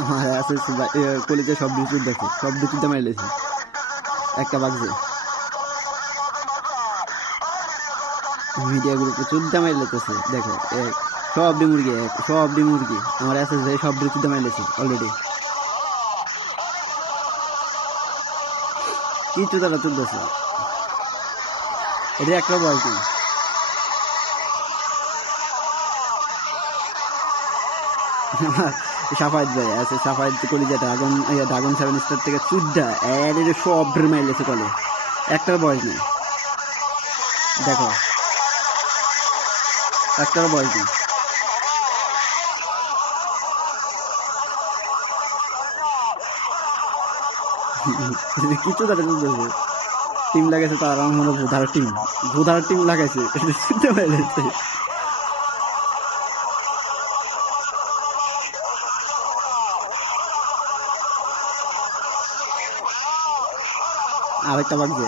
আমার কলিতে সব বিচুর দেখে, সব বিচুরটা দামে লেছে একটা বাগছে মিডিয়া গ্রুপে চুদ্দা মারি লেতেছে দেখো সব ডি মুরগি সব ডি মুরগি। আমার আছে যে সব ডি মারি লেছে অলরেডি কি চুদাটা চুদ্দাছে এটা একটা বয়স সাফায়ত ভাই, আছে, সাফায়ত কলিজা ড্রাগন ড্রাগন সেভেন স্টার থেকে চুদ্দা এর সব কলে। একটার বয়স নেই। দেখো। একটার বয়স নেই। কিছু টিম লাগাইছে তার আমার ভোধার টিম। ভোধার টিম লাগাইছে। শুনতে আরেকটা বাগছে